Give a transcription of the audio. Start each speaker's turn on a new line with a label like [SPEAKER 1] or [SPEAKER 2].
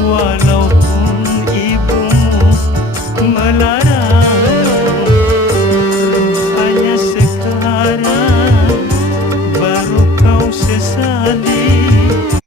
[SPEAKER 1] Walau pun ibumu